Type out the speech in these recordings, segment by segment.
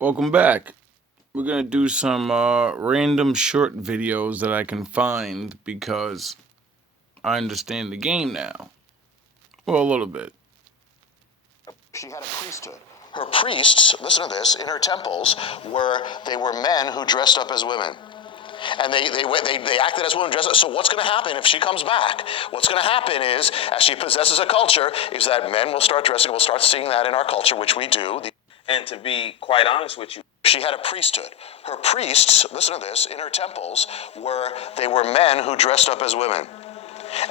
Welcome back. We're gonna do some random short videos that I can find because I understand the game now. Well, a little bit. She had a priesthood. Her priests, listen to this, in her temples they were men who dressed up as women. And they acted as women dressed up. So what's going to happen if she comes back? What's going to happen is, as she possesses a culture, is that men will start dressing. We'll start seeing that in our culture, which we do. And to be quite honest with you, she had a priesthood. Her priests, listen to this, in her temples they were men who dressed up as women.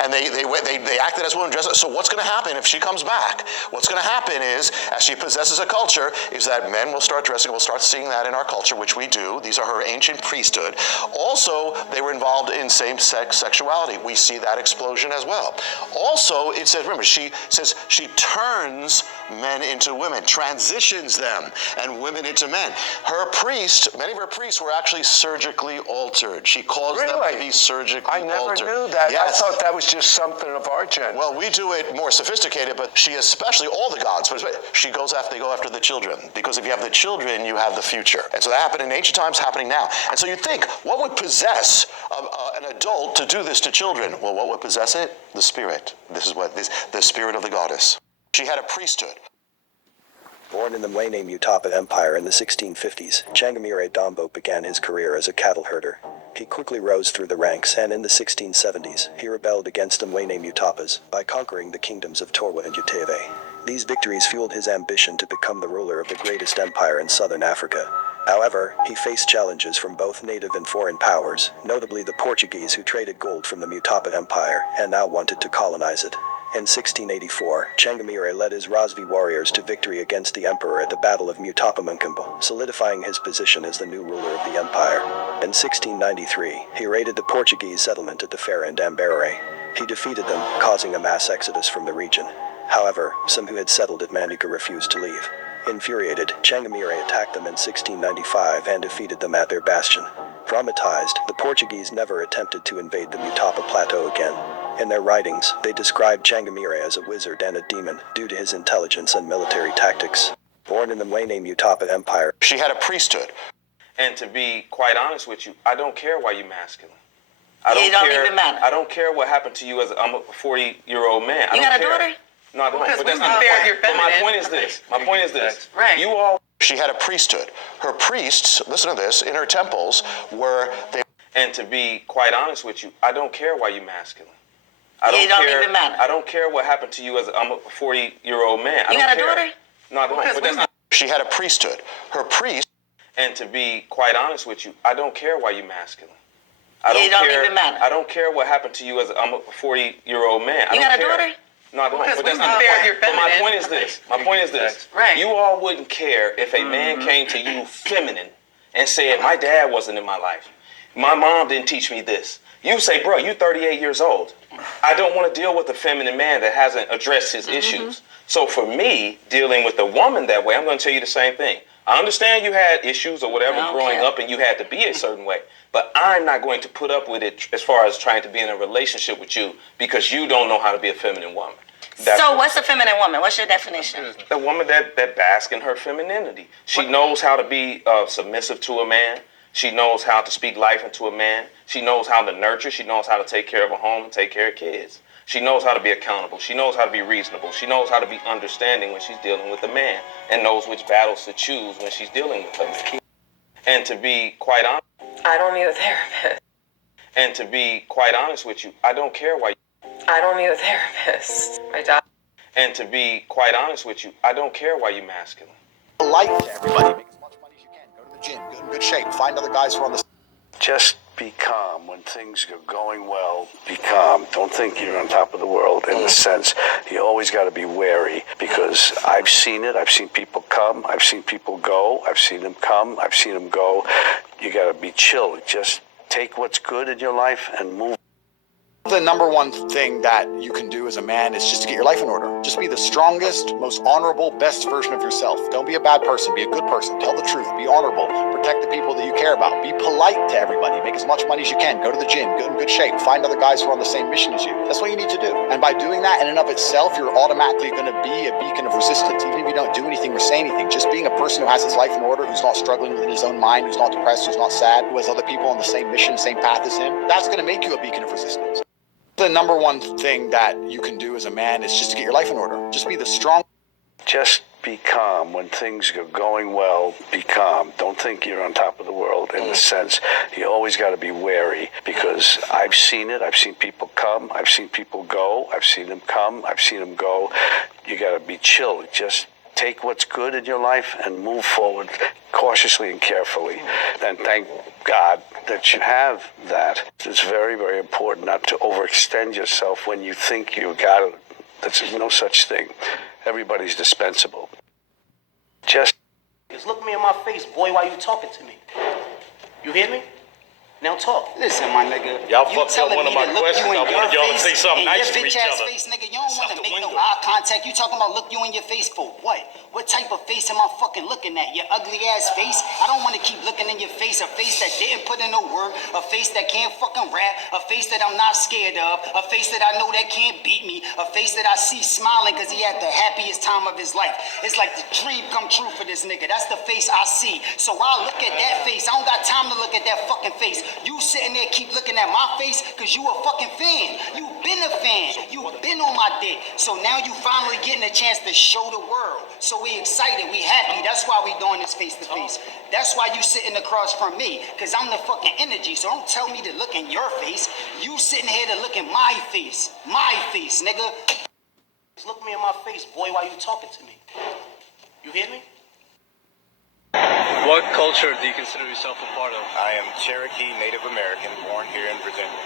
And they acted as women dressed up. So what's going to happen if she comes back? What's going to happen is, as she possesses a culture, is that men will start dressing. We'll start seeing that in our culture, which we do. These are her ancient priesthood. Also, they were involved in same-sex sexuality. We see that explosion as well. Also, it says, remember, she says she turns men into women, transitions them, and women into men. Many of her priests were actually surgically altered. She caused them to be surgically altered. I never knew that. Yes. I thought that was just something of our gen. Well, we do it more sophisticated, but she especially, all the gods, but they go after the children. Because if you have the children, you have the future. And so that happened in ancient times, happening now. And so you think, what would possess an adult to do this to children? Well, what would possess it? The spirit. The spirit of the goddess. She had a priesthood. Born in the Mwenye Mutapa Empire in the 1650s, Changamire Dombo began his career as a cattle herder. He quickly rose through the ranks, and in the 1670s, he rebelled against the Mwenye Mutapas by conquering the kingdoms of Torwa and Uteve. These victories fueled his ambition to become the ruler of the greatest empire in southern Africa. However, he faced challenges from both native and foreign powers, notably the Portuguese, who traded gold from the Mutapa Empire and now wanted to colonize it. In 1684, Changamire led his Razvi warriors to victory against the emperor at the Battle of Mutapa-Munkumbu, solidifying his position as the new ruler of the empire. In 1693, he raided the Portuguese settlement at the Feira and Ambarare. He defeated them, causing a mass exodus from the region. However, some who had settled at Manduka refused to leave. Infuriated, Changamire attacked them in 1695 and defeated them at their bastion. Traumatized, the Portuguese never attempted to invade the Mutapa Plateau again. In their writings, they described Changamire as a wizard and a demon due to his intelligence and military tactics. Born in the Mwenye Mutapa Empire, she had a priesthood. And to be quite honest with you, I don't care why you're masculine. It don't even matter. I don't care what happened to you as I'm a 40-year-old man. You got a daughter? No, I don't. Because But that's we not the compare point. your But my feminine. point is this. My point is this. Right. You all. She had a priesthood. Her priests, listen to this, in her temples And to be quite honest with you, I don't care why you're masculine. It don't even matter. I don't care what happened to you as I'm a 40-year-old man. You got a daughter? No, I don't. Because But that's not. she had a priesthood. Her priests. And to be quite honest with you, I don't care why you're masculine. It don't even matter. I don't care what happened to you as I'm a 40-year-old man. You got a daughter? No, I don't. Because But we that's not the compare point. your But my feminine. point is this. My point is this. Right. You all wouldn't care if a man came to you feminine and said, my dad wasn't in my life. My mom didn't teach me this. You say, bro, you're 38 years old. I don't want to deal with a feminine man that hasn't addressed his issues. So for me, dealing with a woman that way, I'm going to tell you the same thing. I understand you had issues or whatever growing up and you had to be a certain way, but I'm not going to put up with it as far as trying to be in a relationship with you because you don't know how to be a feminine woman. So what's a feminine woman? What's your definition? A woman that basks in her femininity. She knows how to be submissive to a man. She knows how to speak life into a man. She knows how to nurture. She knows how to take care of a home and take care of kids. She knows how to be accountable. She knows how to be reasonable. She knows how to be understanding when she's dealing with a man and knows which battles to choose when she's dealing with a man. And to be quite honest, I don't need a therapist. and to be quite honest with you, I don't care why. I don't need a therapist. My job. And to be quite honest with you, I don't care why you're masculine. Light to everybody. Make as much money as you can. Go to the gym. Get in good shape. Find other guys who are on the. Just be calm when things are going well. Be calm. Don't think you're on top of the world in the sense you always got to be wary because I've seen it. I've seen people come. I've seen people go. I've seen them come. I've seen them go. You got to be chill. Just take what's good in your life and move. The number one thing that you can do as a man is just to get your life in order. Just be the strongest, most honorable, best version of yourself. Don't be a bad person. Be a good person. Tell the truth. Be honorable. Protect the people that you care about. Be polite to everybody. Make as much money as you can. Go to the gym. Get in good shape. Find other guys who are on the same mission as you. That's what you need to do. And by doing that in and of itself, you're automatically going to be a beacon of resistance. Even if you don't do anything or say anything, just being a person who has his life in order, who's not struggling within his own mind, who's not depressed, who's not sad, who has other people on the same mission, same path as him, that's going to make you a beacon of resistance. The number one thing that you can do as a man is just to get your life in order. Just be the strong. Just be calm when things are going well. Be calm. Don't think you're on top of the world. In the sense, you always got to be wary, because I've seen it. I've seen people come. I've seen people go. I've seen them come. I've seen them go. You got to be chill. Just take what's good in your life and move forward cautiously and carefully. And thank God that you have that. It's very, very important not to overextend yourself when you think you got it. There's no such thing. Everybody's dispensable. Just look me in my face, boy, while you talking to me. You hear me? Now talk. Listen, my nigga. Y'all fucked up one of my questions. I wanted y'all to say something nice to each other. Face, nigga, you don't want to make no eye contact. You talking about look you in your face for what? What type of face am I fucking looking at? Your ugly ass face? I don't want to keep looking in your face. A face that didn't put in no work. A face that can't fucking rap. A face that I'm not scared of. A face that I know that can't beat me. A face that I see smiling because he had the happiest time of his life. It's like the dream come true for this nigga. That's the face I see. So I look at that face. I don't got time to look at that fucking face. You sitting there keep looking at my face because you a fucking fan. You been a fan. You been on my dick. So now you finally getting a chance to show the world. So we excited. We happy. That's why we doing this face to face. That's why you sitting across from me, because I'm the fucking energy. So don't tell me to look in your face. You sitting here to look in my face. My face, nigga. Just look me in my face, boy, while you talking to me. You hear me? What culture do you consider yourself a part of? I am Cherokee Native American, born here in Virginia.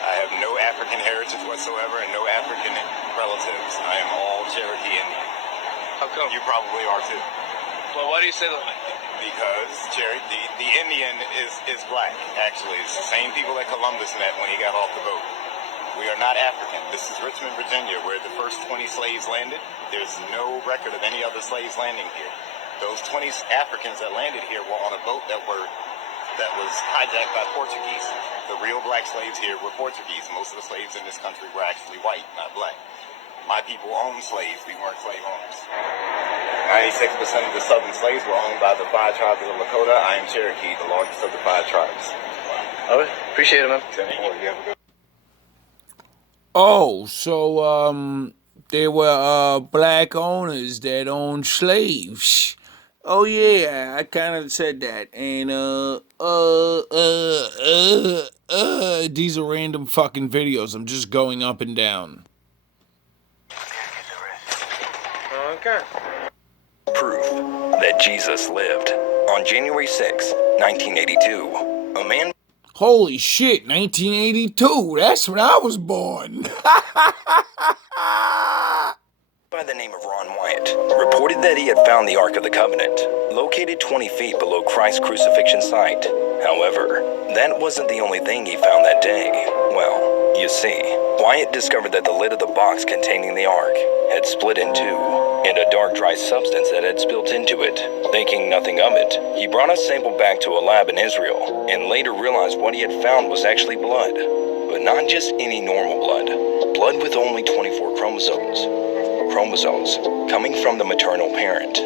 I have no African heritage whatsoever and no African relatives. I am all Cherokee Indian. How come? You probably are too. Well, why do you say that? Because the Indian is black, actually. It's the same people that Columbus met when he got off the boat. We are not African. This is Richmond, Virginia, where the first 20 slaves landed. There's no record of any other slaves landing here. Those 20 Africans that landed here were on a boat that was hijacked by Portuguese. The real black slaves here were Portuguese. Most of the slaves in this country were actually white, not black. My people owned slaves. We weren't slave owners. 96% of the southern slaves were owned by the 5 tribes of the Lakota. I am Cherokee, the largest of the 5 tribes. Okay, appreciate it, man. Oh, so they were black owners that owned slaves. Oh yeah, I kind of said that. And these are random fucking videos. I'm just going up and down. Okay. Proof that Jesus lived. On January 6, 1982, a man... Holy shit, 1982. That's when I was born. by the name of Ron Wyatt reported that he had found the Ark of the Covenant, located 20 feet below Christ's crucifixion site. However, that wasn't the only thing he found that day. Well, you see, Wyatt discovered that the lid of the box containing the Ark had split in two, and a dark, dry substance that had spilt into it. Thinking nothing of it, he brought a sample back to a lab in Israel, and later realized what he had found was actually blood. But not just any normal blood. Blood with only 24 chromosomes. Chromosomes coming from the maternal parent.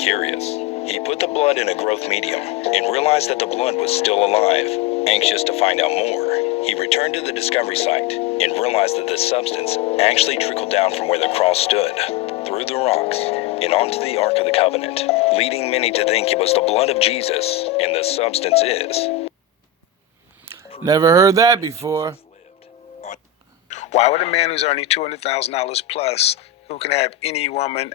Curious, he put the blood in a growth medium and realized that the blood was still alive. Anxious to find out more, he returned to the discovery site and realized that the substance actually trickled down from where the cross stood, through the rocks, and onto the Ark of the Covenant, leading many to think it was the blood of Jesus, and the substance is. Never heard that before. Why would a man who's earning $200,000 plus, who can have any woman,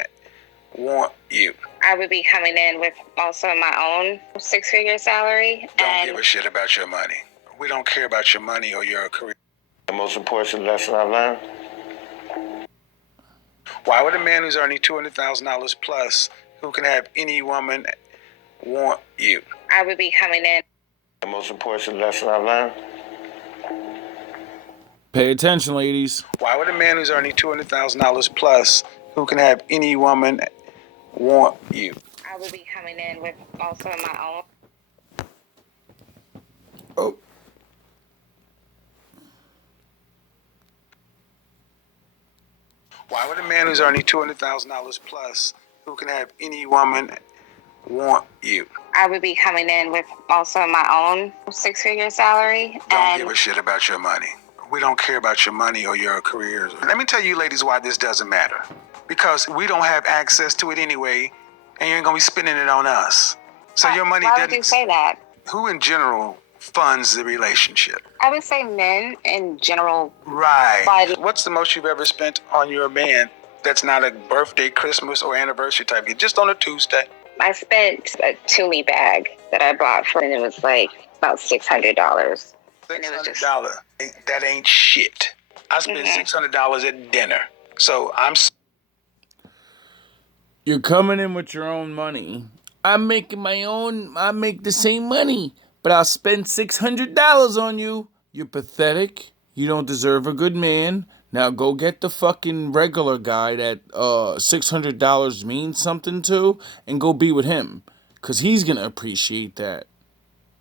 want you? I would be coming in with also my own 6-figure salary. Don't give a shit about your money. We don't care about your money or your career. The most important lesson I learned. Why would a man who's earning $200,000 plus, who can have any woman, want you? I would be coming in. The most important lesson I learned. Pay attention, ladies. Why would a man who's earning $200,000 plus, who can have any woman, want you? I would be coming in with also my own. Oh. Why would a man who's earning $200,000 plus, who can have any woman, want you? I would be coming in with also my own 6-figure salary. Don't give a shit about your money. We don't care about your money or your careers. Let me tell you ladies why this doesn't matter. Because we don't have access to it anyway, and you ain't gonna be spending it on us. So your money Why doesn't... would you say that? Who in general funds the relationship? I would say men in general. Right. What's the most you've ever spent on your man that's not a birthday, Christmas, or anniversary type gift? Just on a Tuesday. I spent a Tumi bag that I bought for, and it was like about $600. $600. That ain't shit. I spent $600 at dinner. So You're coming in with your own money. I'm making my own. I make the same money, but I'll spend $600 on you. You're pathetic. You don't deserve a good man. Now go get the fucking regular guy that $600 means something to, and go be with him, because he's going to appreciate that.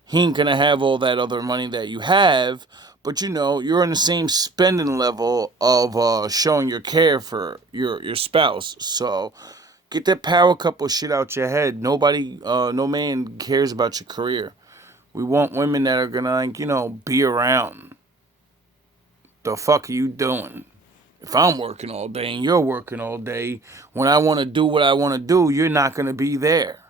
He ain't going to have all that other money that you have, but you know, you're on the same spending level of showing your care for your spouse. So get that power couple shit out your head. Nobody, no man cares about your career. We want women that are going to, like, you know, be around. The fuck are you doing? If I'm working all day and you're working all day, when I want to do what I want to do, you're not going to be there.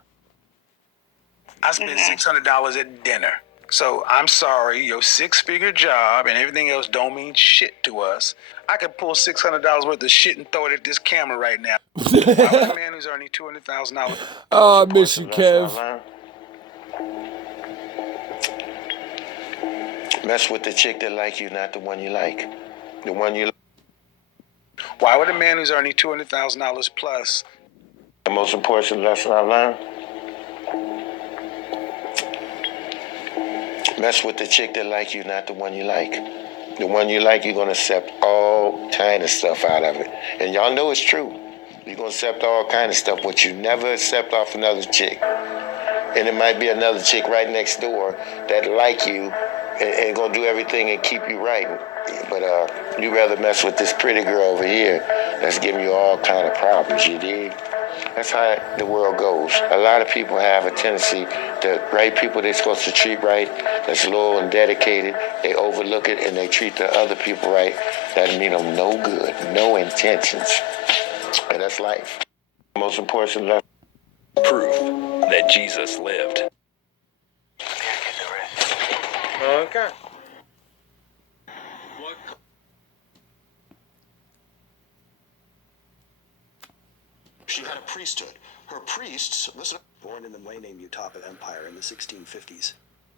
I spent $600 at dinner. So I'm sorry, your 6-figure job and everything else don't mean shit to us. I could pull $600 worth of shit and throw it at this camera right now. Why would a man who's earning $200,000? Oh, I miss you, Kev. Mess with the chick that like you, not the one you like. The one you like. Why would a man who's earning $200,000 plus? The most important lesson I learned? Mess with the chick that like you, not the one you like. The one you like, you're gonna accept all kind of stuff out of it. And y'all know it's true. You're gonna accept all kind of stuff, but you never accept off another chick. And it might be another chick right next door that like you and gonna do everything and keep you right. But you rather mess with this pretty girl over here that's giving you all kind of problems, you dig? That's how the world goes. A lot of people have a tendency to right people they're supposed to treat right, that's loyal and dedicated, they overlook it and they treat the other people right. That mean them no good, no intentions. And that's life. Most important lesson. Proof that Jesus lived. Okay. She had a priesthood. Her priests, listen. Born in the Mwenye Mutapa Empire in the 1650s.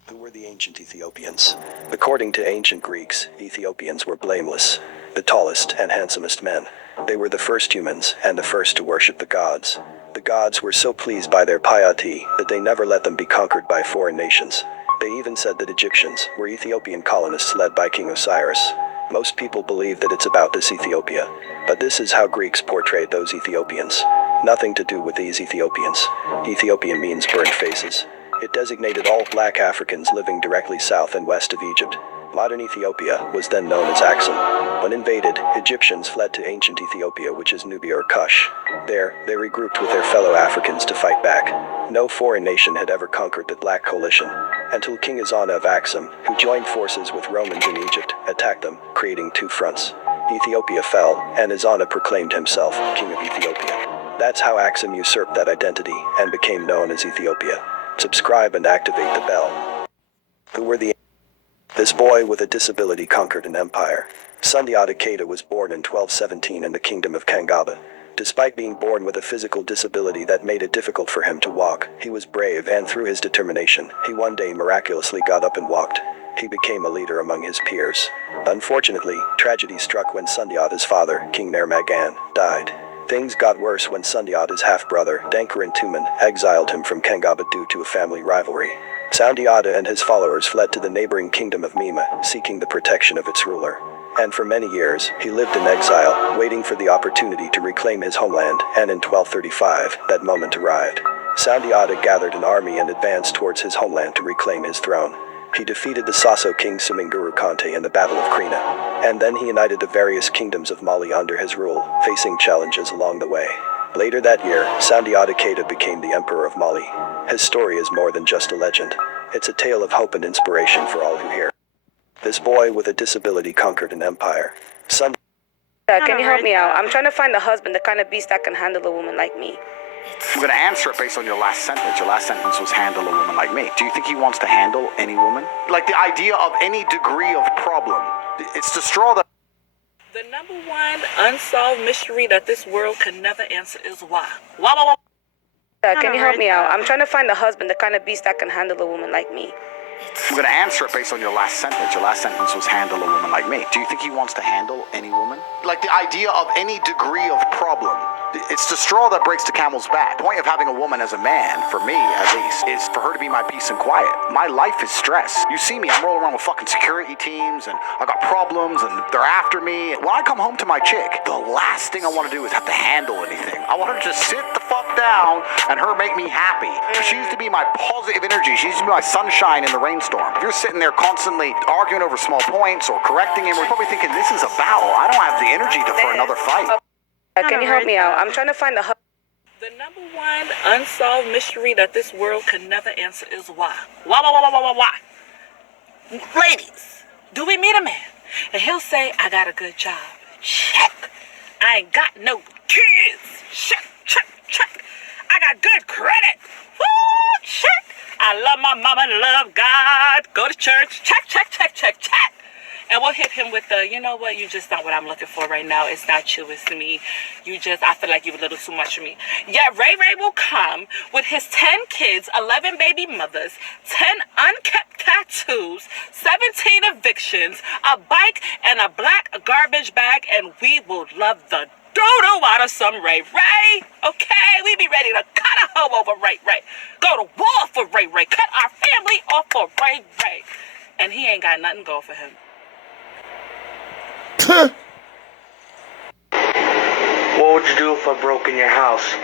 Who were the ancient Ethiopians? According to ancient Greeks, Ethiopians were blameless, the tallest and handsomest men. They were the first humans and the first to worship the gods. The gods were so pleased by their piety that they never let them be conquered by foreign nations. They even said that Egyptians were Ethiopian colonists led by King Osiris. Most people believe that it's about this Ethiopia, but this is how Greeks portrayed those Ethiopians. Nothing to do with these Ethiopians. Ethiopian means burnt faces. It designated all black Africans living directly south and west of Egypt. Modern Ethiopia was then known as Axum. When invaded, Egyptians fled to ancient Ethiopia, which is Nubia or Kush. There, they regrouped with their fellow Africans to fight back. No foreign nation had ever conquered the Black Coalition, until King Ezana of Axum, who joined forces with Romans in Egypt, attacked them, creating two fronts. Ethiopia fell, and Ezana proclaimed himself King of Ethiopia. That's how Axum usurped that identity and became known as Ethiopia. Subscribe and activate the bell. Who were the... This boy with a disability conquered an empire. Sundiata Keita was born in 1217 in the kingdom of Kangaba. Despite being born with a physical disability that made it difficult for him to walk, he was brave, and through his determination, he one day miraculously got up and walked. He became a leader among his peers. Unfortunately, tragedy struck when Sundiata's father, King Nermagan, died. Things got worse when Sundiata's half-brother, Dankaran Tuman, exiled him from Kangaba due to a family rivalry. Sundiata and his followers fled to the neighboring kingdom of Mima, seeking the protection of its ruler. and for many years, he lived in exile, waiting for the opportunity to reclaim his homeland, and in 1235, that moment arrived. Sundiata gathered an army and advanced towards his homeland to reclaim his throne. He defeated the Sasso king Suminguru Kante in the Battle of Krina, and then he united the various kingdoms of Mali under his rule, facing challenges along the way. Later that year, Sundiata Keita became the Emperor of Mali. His story is more than just a legend. It's a tale of hope and inspiration for all who hear. This boy with a disability conquered an empire. Can you help me out? I'm trying to find a husband, the kind of beast that can handle a woman like me. I'm going to answer it based on your last sentence. Your last sentence was handle a woman like me. Do you think he wants to handle any woman? Like the idea of any degree of problem. It's the straw that... The number one unsolved mystery that this world can never answer is why. Why? Can you help me out? I'm trying to find a husband, the kind of beast that can handle a woman like me. I'm going to answer it based on your last sentence. Your last sentence was handle a woman like me. Do you think he wants to handle any woman? Like the idea of any degree of problem. It's the straw that breaks the camel's back. The point of having a woman as a man, for me at least, is for her to be my peace and quiet. My life is stress. You see me, I'm rolling around with fucking security teams, and I got problems, and they're after me. When I come home to my chick, the last thing I want to do is have to handle anything. I want her to just sit the fuck down and her make me happy. She used to be my positive energy. She used to be my sunshine in the rainstorm. If you're sitting there constantly arguing over small points or correcting him, we're probably thinking, this is a battle. I don't have the energy for another fight. Can you help me out? I'm trying to find the The number one unsolved mystery that this world can never answer is why. Why? Ladies, do we meet a man and he'll say, I got a good job. Check. I ain't got no kids. Check. I got good credit. Woo, check. I love my mama and love God. Go to church. Check. And we'll hit him with the, you know what, you just not what I'm looking for right now. It's not you, it's me. I feel like you're a little too much for me. Yet Ray will come with his 10 kids, 11 baby mothers, 10 unkept tattoos, 17 evictions, a bike, and a black garbage bag, and we will love the doo-doo out of some Ray. Okay, we be ready to cut a hoe over Ray. Go to war for Ray. Cut our family off for Ray. And he ain't got nothing go for him. What would you do if I broke in your house?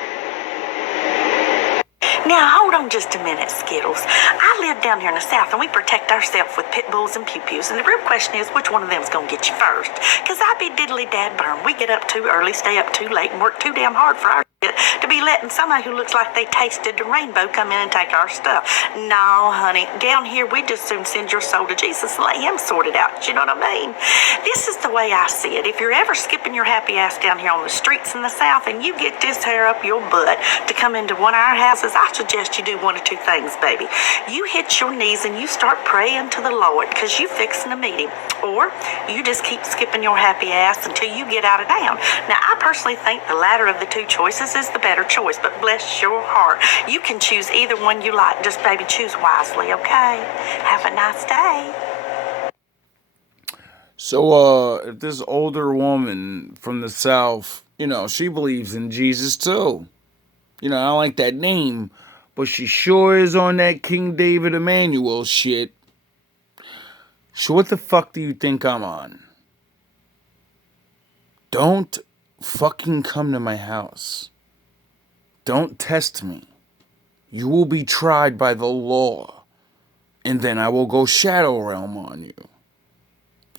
Now, hold on just a minute, Skittles. I live down here in the South, and we protect ourselves with pit bulls and pew-pews. And the real question is, which one of them's going to get you first? Because I be diddly-dad-burn. We get up too early, stay up too late, and work too damn hard for our shit to be letting somebody who looks like they tasted the rainbow come in and take our stuff. No, honey. Down here, we just soon send your soul to Jesus and let him sort it out. You know what I mean? This is the way I see it. If you're ever skipping your happy ass down here on the streets in the South and you get this hair up your butt to come into one of our houses, I suggest you do one of two things, baby. You hit your knees and you start praying to the Lord because you fixing to meet him. Or you just keep skipping your happy ass until you get out of town. Now, I personally think the latter of the two choices is the better choice, but bless your heart. You can choose either one you like. Just, baby, choose wisely, okay? Have a nice day. So, if this older woman from the South, she believes in Jesus too. I don't like that name, but she sure is on that King David Emmanuel shit. So what the fuck do you think I'm on? Don't fucking come to my house. Don't test me. You will be tried by the law. And then I will go Shadow Realm on you.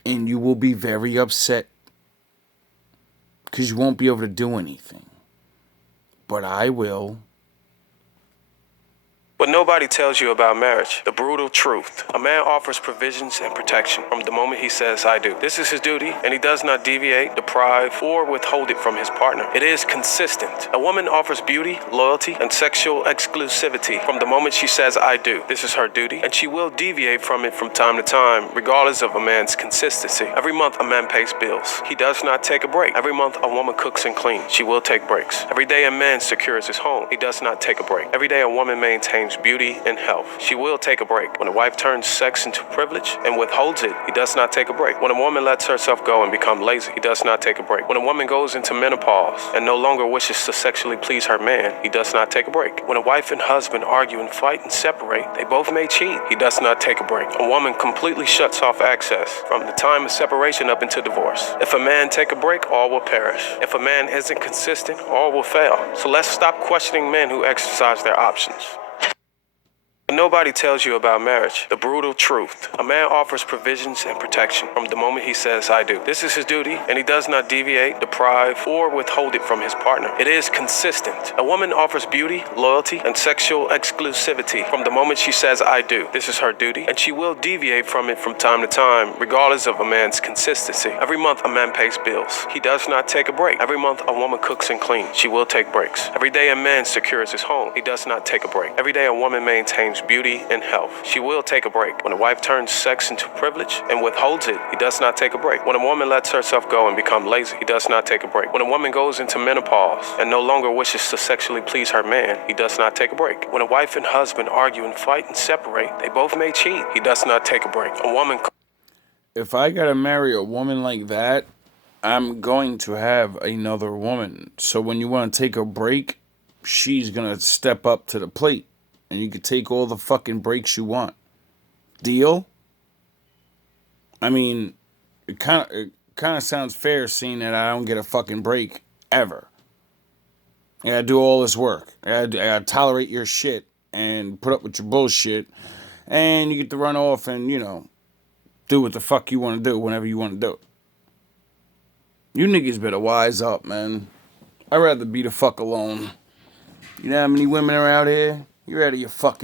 And you will be very upset. Because you won't be able to do anything. But I will. What nobody tells you about marriage, the brutal truth. A man offers provisions and protection from the moment he says, I do. This is his duty, and he does not deviate, deprive, or withhold it from his partner. It is consistent. A woman offers beauty, loyalty, and sexual exclusivity from the moment she says, I do. This is her duty, and she will deviate from it from time to time, regardless of a man's consistency. Every month, a man pays bills. He does not take a break. Every month, a woman cooks and cleans. She will take breaks. Every day, a man secures his home. He does not take a break. Every day, a woman maintains maintains beauty and health. She will take a break. When a wife turns sex into privilege and withholds it, he does not take a break. When a woman lets herself go and become lazy, he does not take a break. When a woman goes into menopause and no longer wishes to sexually please her man, he does not take a break. When a wife and husband argue and fight and separate, they both may cheat. He does not take a break. A woman completely shuts off access from the time of separation up into divorce. If a man take a break, all will perish. If a man isn't consistent, all will fail. So let's stop questioning men who exercise their options. Nobody tells you about marriage, the brutal truth. A man offers provisions and protection from the moment he says, I do. This is his duty, and he does not deviate, deprive, or withhold it from his partner. It is consistent. A woman offers beauty, loyalty, and sexual exclusivity from the moment she says, I do. This is her duty, and she will deviate from it from time to time, regardless of a man's consistency. Every month, a man pays bills. He does not take a break. Every month, a woman cooks and cleans. She will take breaks. Every day, a man secures his home. He does not take a break. Every day, a woman maintains beauty and health. She will take a break. When a wife turns sex into privilege and withholds it, he does not take a break. When a woman lets herself go and become lazy, he does not take a break. When a woman goes into menopause and no longer wishes to sexually please her man, he does not take a break. When a wife and husband argue and fight and separate, they both may cheat. He does not take a break. A woman... If I gotta marry a woman like that, I'm going to have another woman. So when you want to take a break, she's gonna step up to the plate. And you could take all the fucking breaks you want. Deal? I mean, it kind of sounds fair seeing that I don't get a fucking break ever. I gotta do all this work. I gotta tolerate your shit and put up with your bullshit. And you get to run off and, do what the fuck you want to do whenever you want to do it. You niggas better wise up, man. I'd rather be the fuck alone. You know how many women are out here? You're out of your fucking